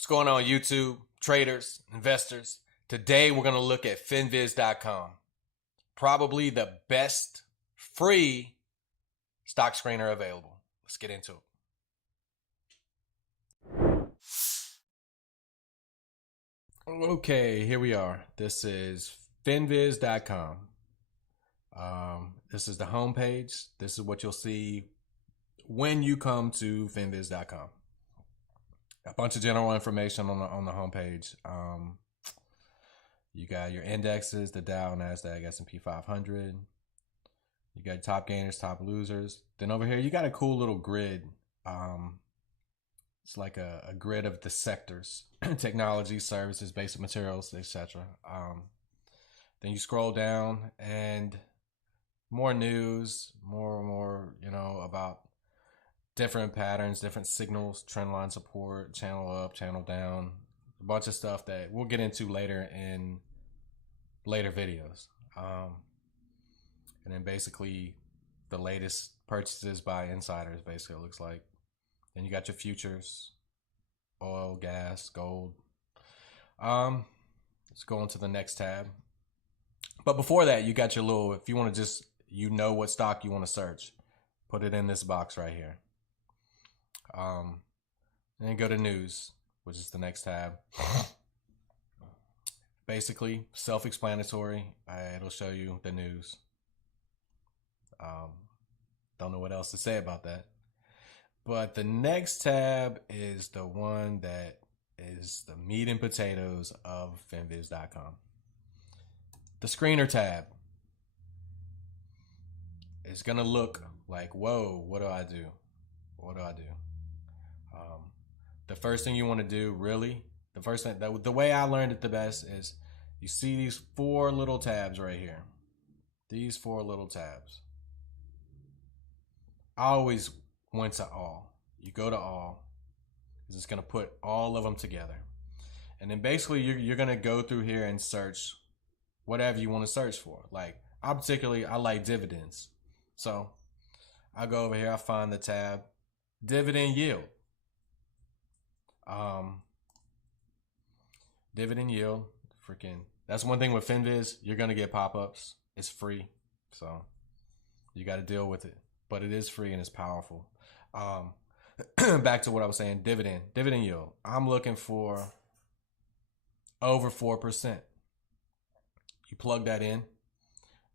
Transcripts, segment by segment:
What's going on, YouTube, traders, investors? Today we're going to look at Finviz.com. Probably the best free stock screener available. Let's get into it. Okay, here we are. This is Finviz.com. This is the homepage. This is what you'll see when you come to Finviz.com. A bunch of general information on the homepage. You got your indexes, the Dow, Nasdaq, S&P 500. You got top gainers, top losers. Then over here, you got a cool little grid. It's like a grid of the sectors: technology, services, basic materials, etc. Then you scroll down and more news, more about different patterns, different signals, trend line support, channel up, channel down, a bunch of stuff that we'll get into later in later videos. And then basically the latest purchases by insiders, basically it looks like. Then you got your futures, oil, gas, gold. Let's go on to the next tab. But before that, you got your little, if you want to just, what stock you want to search, put it in this box right here. And go to news, which is the next tab. Basically, self-explanatory. It'll show you the news. Don't know what else to say about that. But the next tab is the one that is the meat and potatoes of Finviz.com. The screener tab is gonna look like, whoa, what do I do? What do I do? The first thing you want to do, really, the first thing, the way I learned it the best is you see these four little tabs right here. These four little tabs. I always went to all. You go to all, because it's going to put all of them together. And then basically you're going to go through here and search whatever you want to search for. Like, I like dividends. So I go over here, I find the tab, dividend yield. Dividend yield, that's one thing with Finviz. You're gonna get pop-ups. It's free, so you got to deal with it, but it is free and it's powerful. Back to what I was saying, dividend yield. I'm looking for over 4%. You plug that in,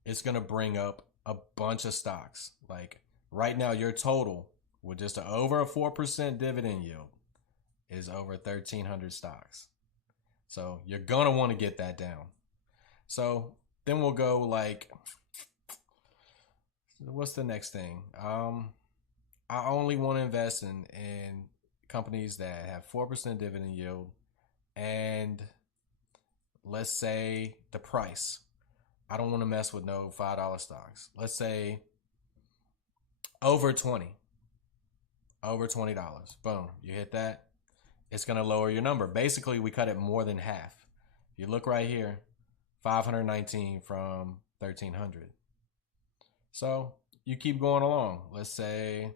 it's gonna bring up a bunch of stocks. Like right now, your total with just over a 4% dividend yield is over 1,300 stocks. So you're gonna want to get that down. So then we'll go like, what's the next thing? I only want to invest in companies that have 4% dividend yield, and let's say the price. I don't want to mess with no $5 stocks. Let's say over 20. Over $20. Boom. You hit that. It's going to lower your number. Basically, we cut it more than half. If you look right here, 519 from 1,300. So you keep going along. Let's say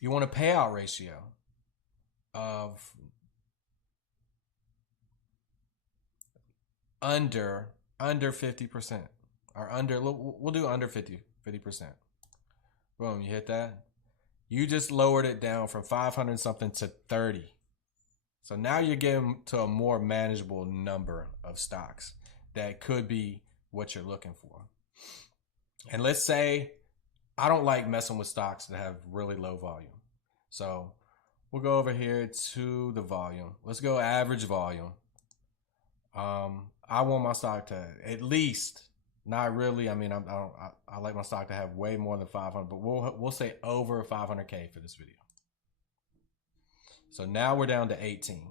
you want a payout ratio of under 50%, or we'll do under 50%. Boom, you hit that. You just lowered it down from 500 something to 30. So now you're getting to a more manageable number of stocks that could be what you're looking for. And let's say I don't like messing with stocks that have really low volume. So we'll go over here to the volume. Let's go average volume. I want my stock to at least, not really. I mean, I like my stock to have way more than 500, but we'll say over 500K for this video. So now we're down to 18.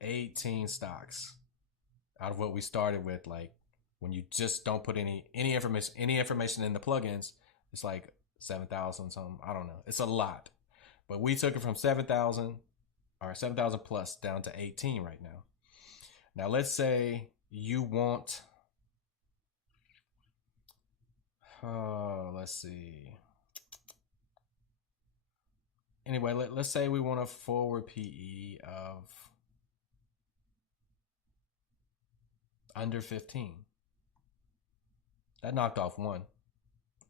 18 stocks out of what we started with. Like when you just don't put any information in the plugins, it's like 7,000 something. I don't know. It's a lot, but we took it from 7,000 or 7,000 plus down to 18 right now. Now let's say you want, let's see, anyway, let's say we want a forward PE of under 15. That knocked off one.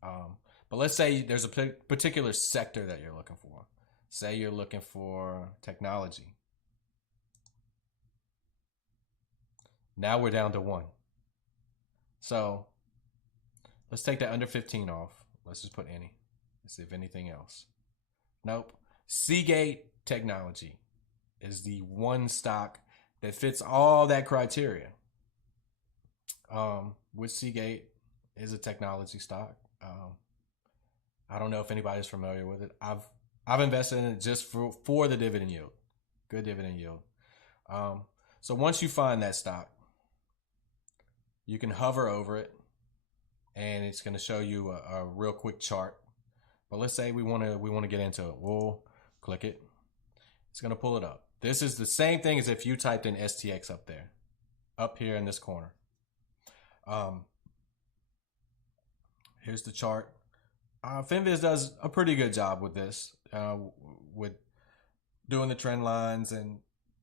But let's say there's a particular sector that you're looking for. Say you're looking for technology. Now we're down to one. So let's take that under 15 off. Let's just put any. Let's see if anything else. Nope. Seagate Technology is the one stock that fits all that criteria. Which Seagate is a technology stock. I don't know if anybody's familiar with it. I've invested in it just for the dividend yield. Good dividend yield. So once you find that stock, you can hover over it and it's going to show you a real quick chart. But let's say we want to get into it. We'll click it. It's going to pull it up. This is the same thing as if you typed in STX up there, up here in this corner. Here's the chart. Finviz does a pretty good job with this, with doing the trend lines and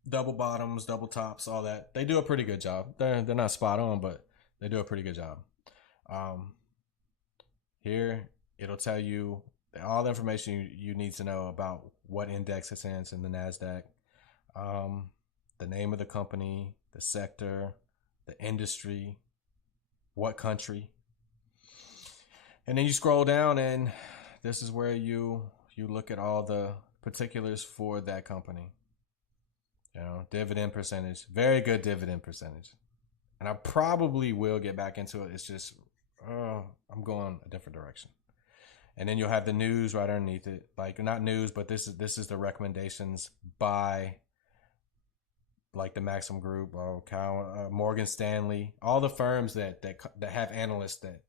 double bottoms, double tops, all that. They do a pretty good job. They're not spot on, but they do a pretty good job. Here, it'll tell you all the information you need to know about what index it's in. It's in the NASDAQ, the name of the company, the sector, the industry, what country. And then you scroll down and this is where you look at all the particulars for that company. You know, dividend percentage, very good dividend percentage. And I probably will get back into it. It's just, I'm going a different direction. And then you'll have the news right underneath it. Like, not news, but this is the recommendations by like the Maxim Group or Morgan Stanley, all the firms that have analysts that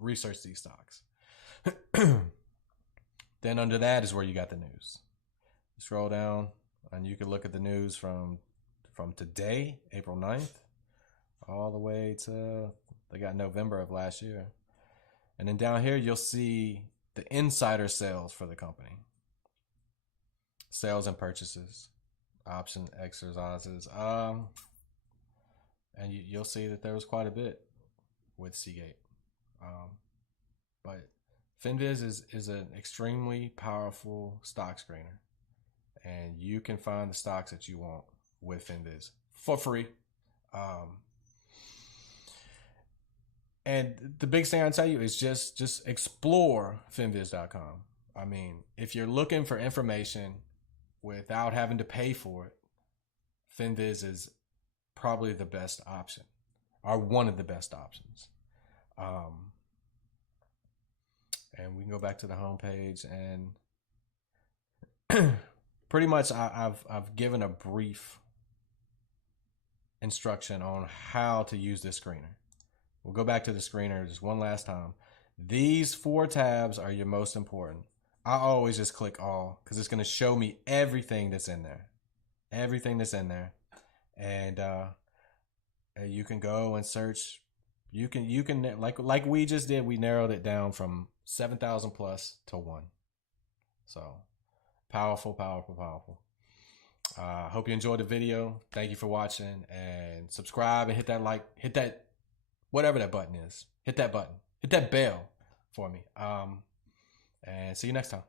research these stocks. Then under that is where you got the news. You scroll down and you can look at the news from today, April 9th, all the way to, they got November of last year. And then down here, you'll see the insider sales for the company. Sales and purchases, option exercises. And you'll see that there was quite a bit with Seagate. But Finviz is an extremely powerful stock screener. And you can find the stocks that you want with Finviz for free. And the biggest thing I tell you is just explore Finviz.com. I mean, if you're looking for information without having to pay for it, Finviz is probably the best option, or one of the best options. And we can go back to the home page and pretty much I've given a brief instruction on how to use this screener. We'll go back to the screener just one last time. These 4 tabs are your most important. I always just click all because it's going to show me everything that's in there. Everything that's in there. And you can go and search. You can like we just did, we narrowed it down from 7,000 plus to 1. So powerful, powerful, powerful. Hope you enjoyed the video. Thank you for watching, and subscribe and hit that like, hit that whatever that button is. Hit that button. Hit that bell for me. And see you next time.